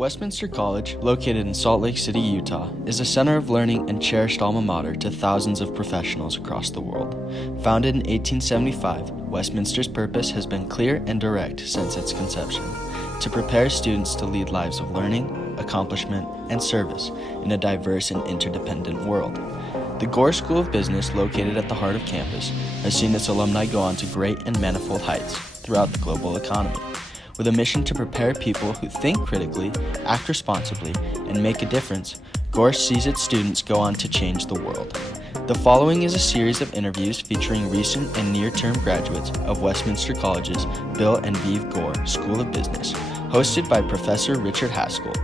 Westminster College, located in Salt Lake City, Utah, is a center of learning and cherished alma mater to thousands of professionals across the world. Founded in 1875, Westminster's purpose has been clear and direct since its conception: to prepare students to lead lives of learning, accomplishment, and service in a diverse and interdependent world. The Gore School of Business, located at the heart of campus, has seen its alumni go on to great and manifold heights throughout the global economy. With a mission to prepare people who think critically, act responsibly, and make a difference, Gore sees its students go on to change the world. The following is a series of interviews featuring recent and near-term graduates of Westminster College's Bill and Vive Gore School of Business, hosted by Professor Richard Haskell.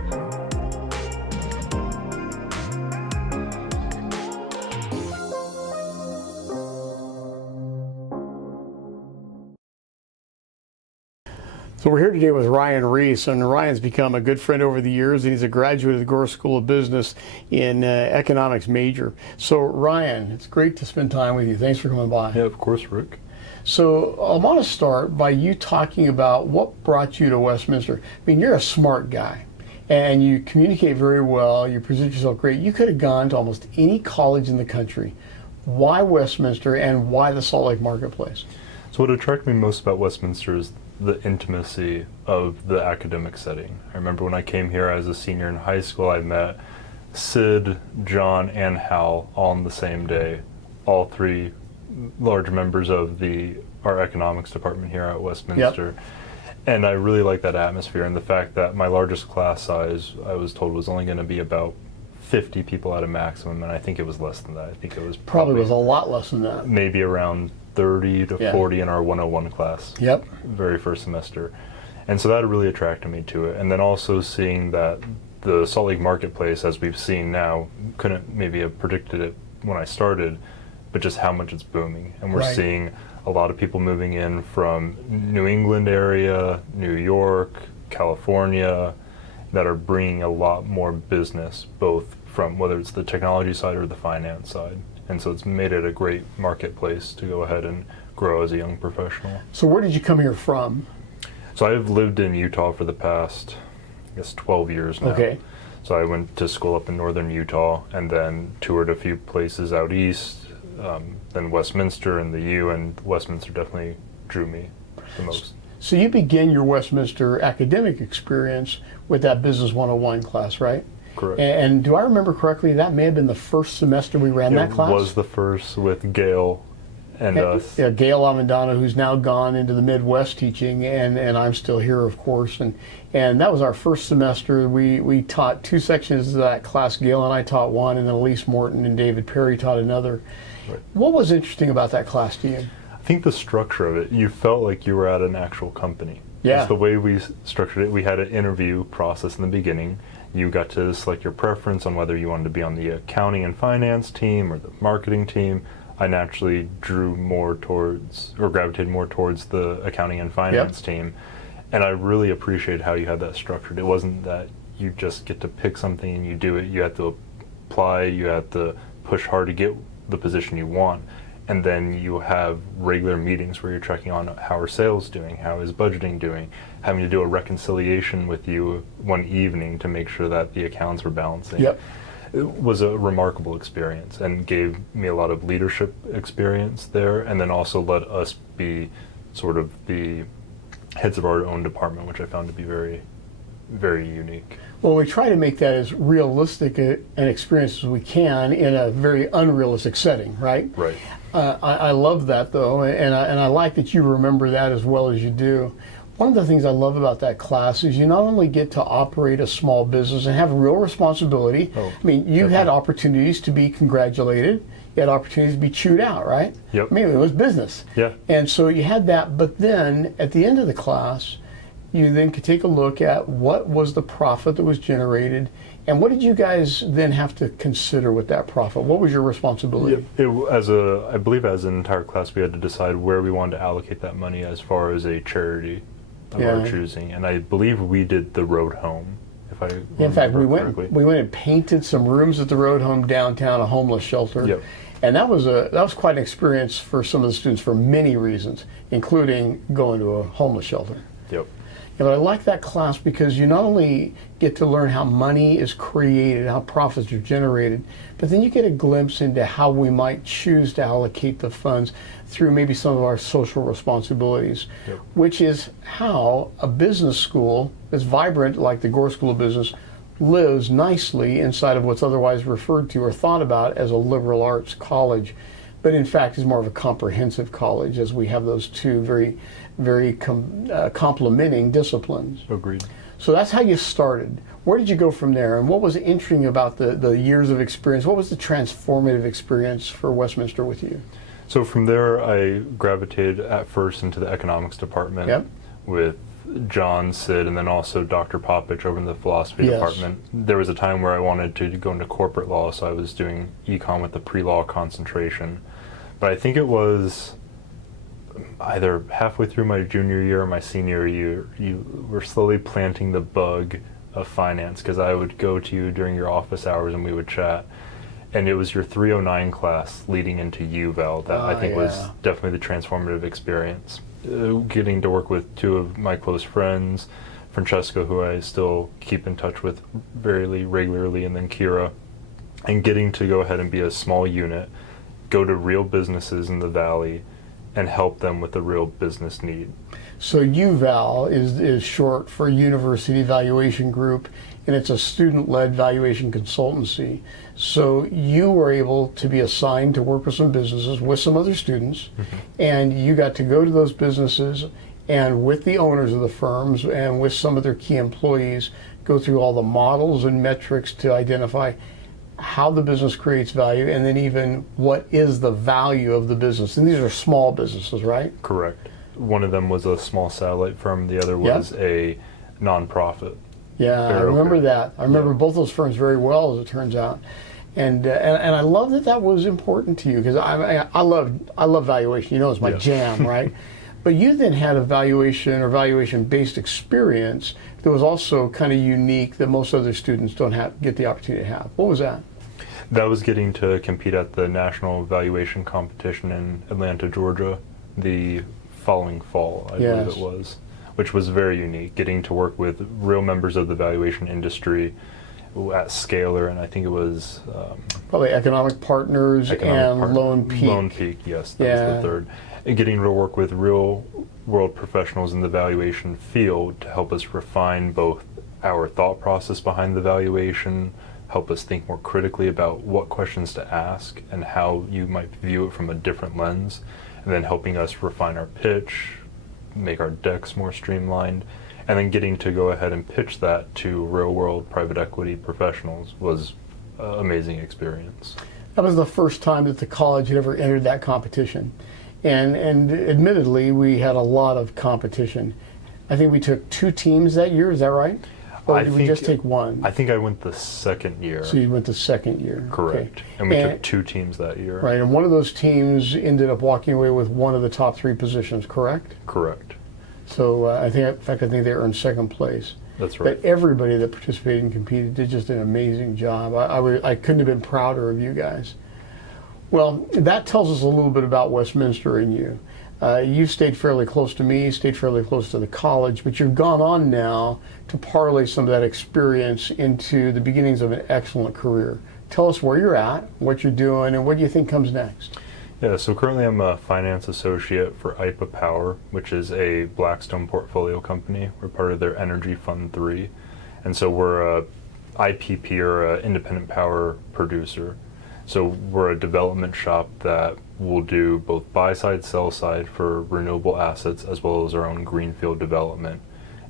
So we're here today with Ryan Reese, and Ryan's become a good friend over the years, and he's a graduate of the Gore School of Business in economics major. So Ryan, it's great to spend time with you. Thanks for coming by. Yeah, of course, Rick. So I want to start by you talking about what brought you to Westminster. I mean, you're a smart guy, and you communicate very well. You present yourself great. You could have gone to almost any college in the country. Why Westminster, and why the Salt Lake marketplace? So what attracted me most about Westminster is the intimacy of the academic setting. I remember when I came here as a senior in high school, I met Sid, John, and Hal all on the same day, all three large members of our economics department here at Westminster. Yep. And I really like that atmosphere, and the fact that my largest class size, I was told, was only going to be about 50 people at a maximum, and I think it was less than that. I think it was probably was a lot less than that. Maybe around 30 to 40 in our 101 class. Yep. Very first semester. And so that really attracted me to it. And then also seeing that the Salt Lake marketplace, as we've seen now, couldn't maybe have predicted it when I started, but just how much it's booming. And we're seeing a lot of people moving in from New England area, New York, California, that are bringing a lot more business, both from whether it's the technology side or the finance side. And so it's made it a great marketplace to go ahead and grow as a young professional. So where did you come here from? So I've lived in Utah for the past, 12 years now. Okay. So I went to school up in northern Utah and then toured a few places out east, then Westminster and the U, and Westminster definitely drew me the most. So you began your Westminster academic experience with that Business 101 class, right? Correct. And do I remember correctly, that may have been the first semester we ran that class? It was the first with Gail and us. Yeah, Gail Amandana, who's now gone into the Midwest teaching, and I'm still here, of course. And that was our first semester. We taught two sections of that class. Gail and I taught one, and then Elise Morton and David Perry taught another. Right. What was interesting about that class to you? I think the structure of it, you felt like you were at an actual company. Yeah. Just the way we structured it, we had an interview process in the beginning. You got to select your preference on whether you wanted to be on the accounting and finance team or the marketing team. I naturally drew more towards, or gravitated more towards, the accounting and finance team. And I really appreciate how you had that structured. It wasn't that you just get to pick something and you do it. You have to apply, you have to push hard to get the position you want. And then you have regular meetings where you're checking on how are sales doing, how is budgeting doing, having to do a reconciliation with you one evening to make sure that the accounts were balancing. Yep. It was a remarkable experience and gave me a lot of leadership experience there, and then also let us be sort of the heads of our own department, which I found to be very, very unique. Well, we try to make that as realistic an experience as we can in a very unrealistic setting, right? Right. I love that, though, and I like that you remember that as well as you do. One of the things I love about that class is you not only get to operate a small business and have real responsibility. I mean, you had opportunities to be congratulated. You had opportunities to be chewed out, right? Yep. I mean, it was business. Yeah. And so you had that, but then at the end of the class, you then could take a look at what was the profit that was generated, and what did you guys then have to consider with that profit? What was your responsibility? I believe as an entire class, we had to decide where we wanted to allocate that money as far as a charity of our choosing, and I believe we did the Road Home. In fact, we went and painted some rooms at the Road Home downtown, a homeless shelter. Yep. And that was quite an experience for some of the students for many reasons, including going to a homeless shelter. Yep. Yeah, but I like that class because you not only get to learn how money is created, how profits are generated, but then you get a glimpse into how we might choose to allocate the funds through maybe some of our social responsibilities, Yep. which is how a business school that's vibrant like the Gore School of Business lives nicely inside of what's otherwise referred to or thought about as a liberal arts college, but in fact is more of a comprehensive college, as we have those two very complementing disciplines. Agreed. So that's how you started. Where did you go from there, and what was interesting about the years of experience? What was the transformative experience for Westminster with you? So from there, I gravitated at first into the economics department Yep. with John, Sid, and then also Dr. Popovich over in the philosophy Yes. department. There was a time where I wanted to go into corporate law, so I was doing econ with the pre-law concentration. But I think it was either halfway through my junior year or my senior year, you were slowly planting the bug of finance, because I would go to you during your office hours and we would chat. And it was your 309 class leading into UVal that I think was definitely the transformative experience. Getting to work with two of my close friends, Francesco, who I still keep in touch with very regularly, and then Kira, and getting to go ahead and be a small unit, go to real businesses in the Valley, and help them with a real business need. So UVal is short for University Valuation Group, and it's a student-led valuation consultancy. So you were able to be assigned to work with some businesses with some other students, and you got to go to those businesses and with the owners of the firms and with some of their key employees, go through all the models and metrics to identify how the business creates value, and then even what is the value of the business. And these are small businesses, right? Correct. One of them was a small satellite firm, the other was a nonprofit. Yeah, I remember that. I remember both those firms very well, as it turns out. And I love that was important to you, because I love valuation. You know, it's my jam, right? But you then had a valuation or valuation-based experience that was also kind of unique that most other students don't get the opportunity to have. What was that? That was getting to compete at the National Valuation Competition in Atlanta, Georgia, the following fall, I believe it was, which was very unique. Getting to work with real members of the valuation industry at Scalar, and I think it was probably Economic Partners and Lone Peak. Lone Peak, yes, that was the third. And getting to work with real world professionals in the valuation field to help us refine both our thought process behind the valuation, help us think more critically about what questions to ask and how you might view it from a different lens, and then helping us refine our pitch, make our decks more streamlined, and then getting to go ahead and pitch that to real-world private equity professionals was an amazing experience. That was the first time that the college had ever entered that competition. And admittedly, we had a lot of competition. I think we took 2 teams that year, is that right? Or did we just take one? I think I went the second year. So you went the second year. Correct. Okay. And we took 2 teams that year. Right, and one of those teams ended up walking away with one of the top 3 positions, correct? Correct. So I think they earned second place. That's right. But everybody that participated and competed did just an amazing job. I couldn't have been prouder of you guys. Well, that tells us a little bit about Westminster and you. You've stayed fairly close to me, stayed fairly close to the college, but you've gone on now to parlay some of that experience into the beginnings of an excellent career. Tell us where you're at, what you're doing, and what do you think comes next? Yeah, so currently I'm a finance associate for IPA Power, which is a Blackstone portfolio company. We're part of their Energy Fund 3. And so we're a IPP, or an independent power producer. So we're a development shop that will do both buy-side, sell-side for renewable assets, as well as our own greenfield development.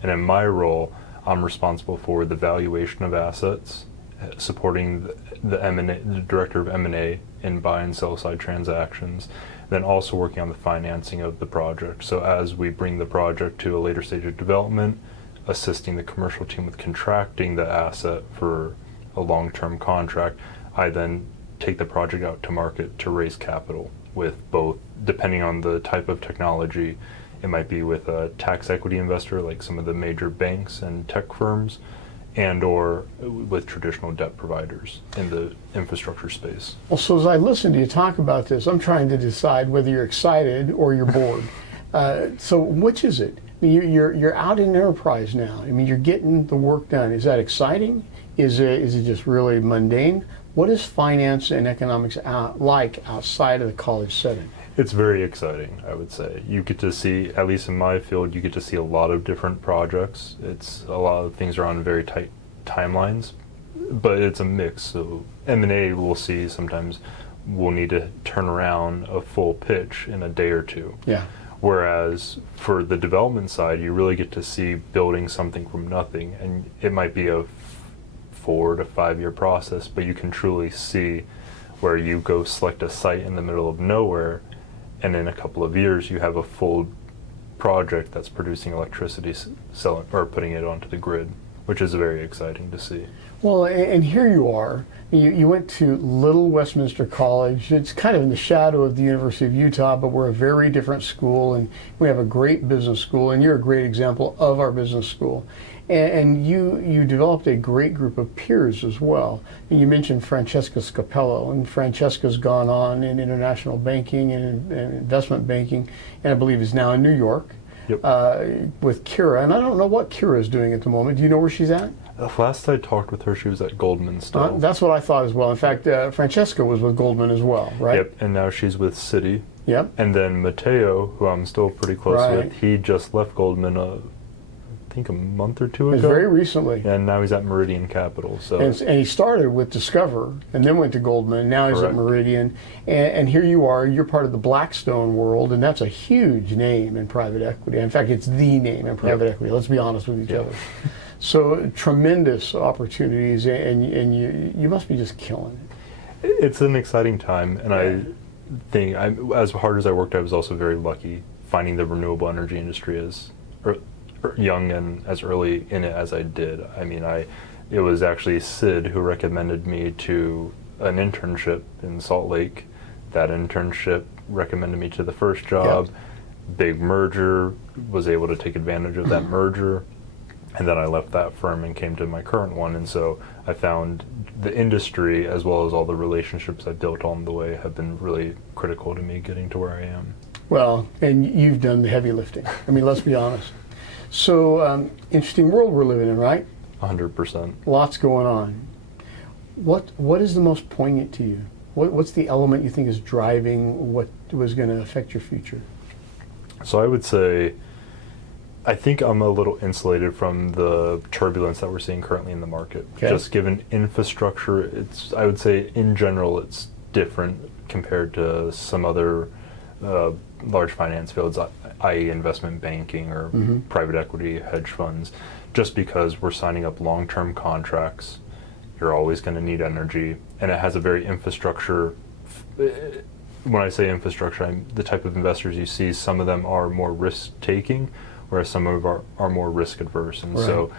And in my role, I'm responsible for the valuation of assets, supporting the director of M&A in buy and sell-side transactions, then also working on the financing of the project. So as we bring the project to a later stage of development, assisting the commercial team with contracting the asset for a long-term contract, I then take the project out to market to raise capital with both, depending on the type of technology, it might be with a tax equity investor like some of the major banks and tech firms, and or with traditional debt providers in the infrastructure space. Well, so as I listen to you talk about this, I'm trying to decide whether you're excited or you're bored. So which is it? I mean, you're out in enterprise now. I mean, you're getting the work done. Is that exciting? Is it just really mundane? What is finance and economics like outside of the college setting? It's very exciting, I would say. You get to see, at least in my field, you get to see a lot of different projects. It's a lot of things are on very tight timelines, but it's a mix. So M&A, we'll see sometimes we'll need to turn around a full pitch in a day or two. Yeah. Whereas for the development side, you really get to see building something from nothing, and it might be a 4 to 5 year process, but you can truly see where you go select a site in the middle of nowhere, and in a couple of years you have a full project that's producing electricity, selling or putting it onto the grid, which is very exciting to see. Well, and here you are. You went to Little Westminster College. It's kind of in the shadow of the University of Utah, but we're a very different school, and we have a great business school, and you're a great example of our business school. And you developed a great group of peers as well. And you mentioned Francesca Scapello, and Francesca's gone on in international banking and investment banking, and I believe is now in New York. Yep. With Kira. And I don't know what Kira is doing at the moment. Do you know where she's at? Last I talked with her, she was at Goldman still. That's what I thought as well. In fact, Francesca was with Goldman as well, right? Yep, and now she's with Citi. Yep. And then Matteo, who I'm still pretty close with, he just left Goldman, I think a month or two ago. Very recently. And now he's at Meridian Capital. So. And he started with Discover and then went to Goldman, and now he's Correct. at Meridian. And here you are, you're part of the Blackstone world, and that's a huge name in private equity. In fact, it's the name in private equity. Let's be honest with each other. So tremendous opportunities, and you must be just killing it. It's an exciting time, and I think as hard as I worked, I was also very lucky finding the renewable energy industry as young and as early in it as I did. I mean, it was actually Sid who recommended me to an internship in Salt Lake. That internship recommended me to the first job. Yep. Big merger, was able to take advantage of that merger. And then I left that firm and came to my current one. And so I found the industry, as well as all the relationships I built on the way, have been really critical to me getting to where I am. Well, and you've done the heavy lifting. I mean, let's be honest. So, interesting world we're living in, right? 100%. Lots going on. What is the most poignant to you? What's the element you think is driving what was going to affect your future? So I would say, I think I'm a little insulated from the turbulence that we're seeing currently in the market. Okay. Just given infrastructure, I would say in general it's different compared to some other large finance fields, i.e. investment banking or private equity, hedge funds, just because we're signing up long-term contracts. You're always going to need energy, and it has a very infrastructure. When I say infrastructure, the type of investors you see, some of them are more risk-taking, whereas some of are more risk-adverse. And so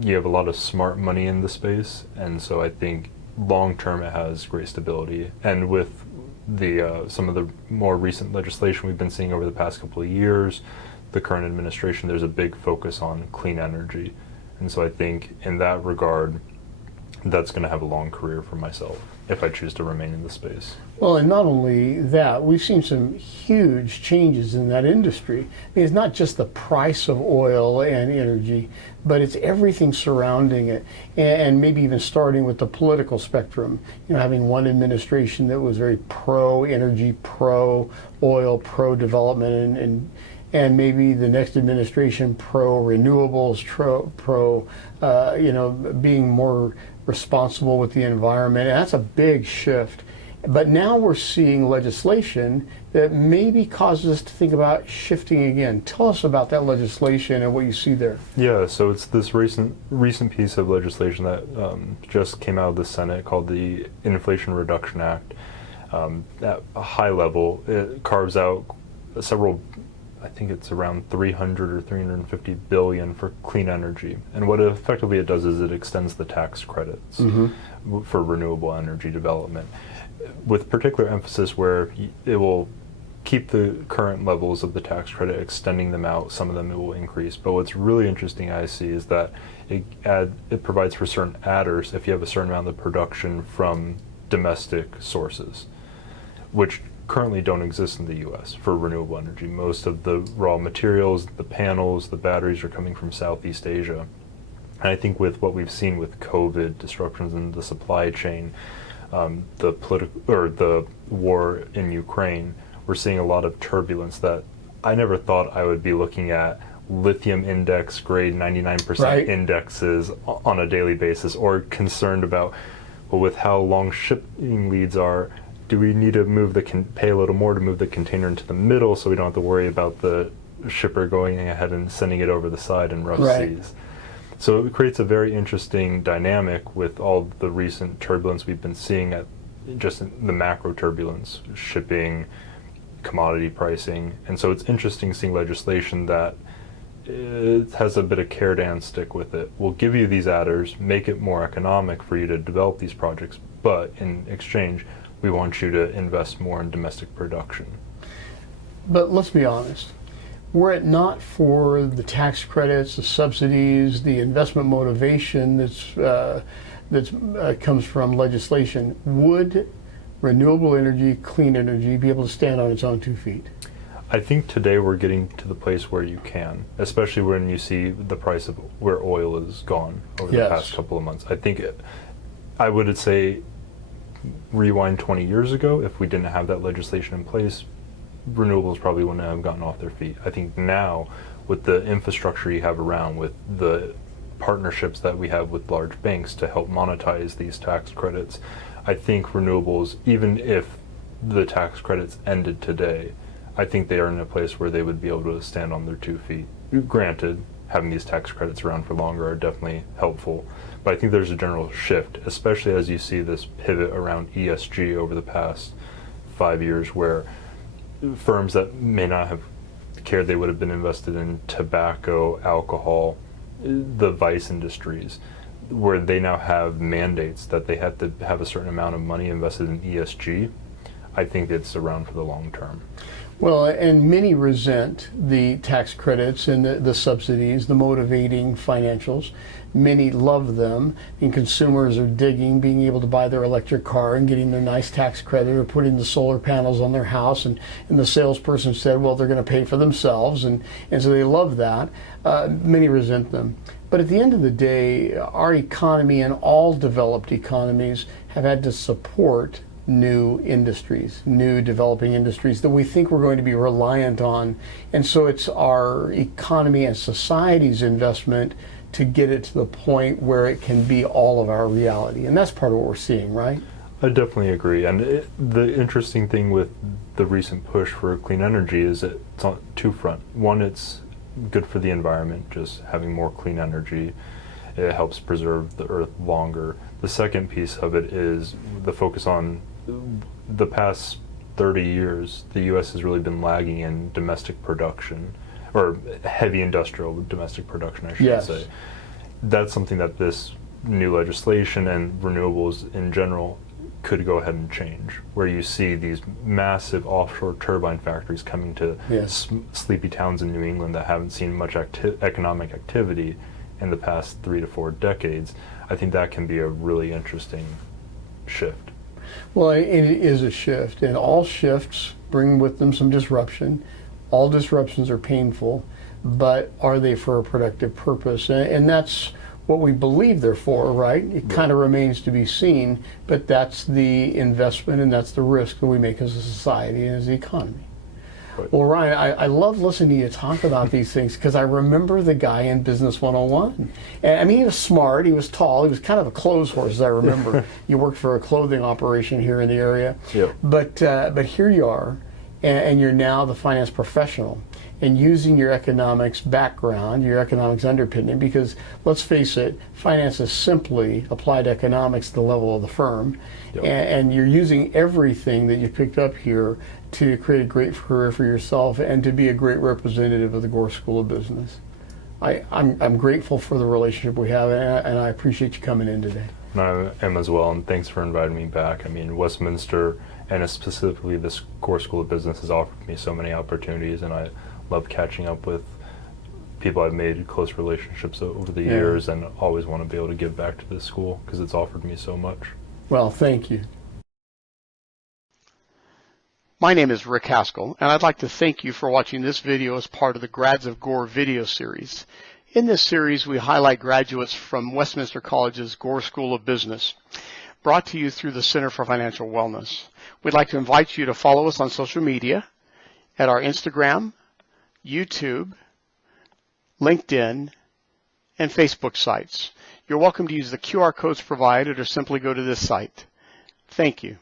you have a lot of smart money in the space, and so I think long-term it has great stability. And with the some of the more recent legislation we've been seeing over the past couple of years, the current administration, there's a big focus on clean energy. And so I think in that regard, that's going to have a long career for myself if I choose to remain in the space. Well, and not only that, we've seen some huge changes in that industry. I mean, it's not just the price of oil and energy, but it's everything surrounding it, and maybe even starting with the political spectrum. You know, having one administration that was very pro-energy, pro-oil, pro-development, and maybe the next administration pro-renewables, being more responsible with the environment, and that's a big shift. But now we're seeing legislation that maybe causes us to think about shifting again. Tell us about that legislation and what you see there. Yeah, so it's this recent piece of legislation that just came out of the Senate called the Inflation Reduction Act. At a high level, it carves out several, I think it's around 300 or 350 billion for clean energy. And what effectively it does is it extends the tax credits for renewable energy development, with particular emphasis where it will keep the current levels of the tax credit, extending them out. Some of them it will increase. But what's really interesting I see is that it provides for certain adders if you have a certain amount of production from domestic sources, which currently don't exist in the U.S. for renewable energy. Most of the raw materials, the panels, the batteries are coming from Southeast Asia. And I think with what we've seen with COVID, disruptions in the supply chain, the war in Ukraine, we're seeing a lot of turbulence that I never thought I would be looking at lithium index grade 99% right. indexes on a daily basis, or concerned about, well, with how long shipping leads are, do we need to pay a little more to move the container into the middle so we don't have to worry about the shipper going ahead and sending it over the side in rough right. seas. So it creates a very interesting dynamic with all the recent turbulence we've been seeing at just the macro turbulence, shipping, commodity pricing. And so it's interesting seeing legislation that it has a bit of carrot and stick with it. We'll give you these adders, make it more economic for you to develop these projects, but in exchange, we want you to invest more in domestic production. But let's be honest. Were it not for the tax credits, the subsidies, the investment motivation that comes from legislation, would renewable energy, clean energy, be able to stand on its own 2 feet? I think today we're getting to the place where you can, especially when you see the price of where oil has gone over the past couple of months. I would say rewind 20 years ago, if we didn't have that legislation in place, renewables probably wouldn't have gotten off their feet. I think now, with the infrastructure you have around, with the partnerships that we have with large banks to help monetize these tax credits, I think renewables, even if the tax credits ended today, I think they are in a place where they would be able to stand on their 2 feet. Granted, having these tax credits around for longer are definitely helpful, but I think there's a general shift, especially as you see this pivot around ESG over the past 5 years, where firms that may not have cared they would have been invested in tobacco, alcohol, the vice industries, where they now have mandates that they have to have a certain amount of money invested in ESG. I think it's around for the long term. Well, and many resent the tax credits and the subsidies, the motivating financials. Many love them, and consumers are digging being able to buy their electric car and getting their nice tax credit, or putting the solar panels on their house, and the salesperson said, well, they're going to pay for themselves, and so they love that. Many resent them. But at the end of the day, our economy and all developed economies have had to support new industries, new developing industries that we think we're going to be reliant on. And so it's our economy and society's investment to get it to the point where it can be all of our reality. And that's part of what we're seeing, right? I definitely agree. And the interesting thing with the recent push for clean energy is it's on two fronts. One, it's good for the environment, just having more clean energy. It helps preserve the earth longer. The second piece of it is the focus on the past 30 years, the U.S. has really been lagging in domestic production, or heavy industrial domestic production, I should say. That's something that this new legislation and renewables in general could go ahead and change, where you see these massive offshore turbine factories coming to sleepy towns in New England that haven't seen much economic activity in the past 3 to 4 decades. I think that can be a really interesting shift. Well, it is a shift, and all shifts bring with them some disruption. All disruptions are painful, but are they for a productive purpose? And that's what we believe they're for, right? It kind of remains to be seen, but that's the investment and that's the risk that we make as a society and as the economy. Right. Well, Ryan, I love listening to you talk about these things, because I remember the guy in Business 101. And I mean, he was smart, he was tall, he was kind of a clothes horse, as I remember. You worked for a clothing operation here in the area. Yep. But here you are, and you're now the finance professional, and using your economics background, your economics underpinning, because let's face it, finance is simply applied economics at the level of the firm. Yep. And you're using everything that you picked up here to create a great career for yourself and to be a great representative of the Gore School of Business. I'm grateful for the relationship we have, and I appreciate you coming in today. And I am as well, and thanks for inviting me back. I mean, Westminster, and specifically this Gore School of Business, has offered me so many opportunities, and I love catching up with people I've made close relationships over the years, and always want to be able to give back to this school because it's offered me so much. Well, thank you. My name is Rick Haskell, and I'd like to thank you for watching this video as part of the Grads of Gore video series. In this series, we highlight graduates from Westminster College's Gore School of Business, brought to you through the Center for Financial Wellness. We'd like to invite you to follow us on social media at our Instagram, YouTube, LinkedIn, and Facebook sites. You're welcome to use the QR codes provided or simply go to this site. Thank you.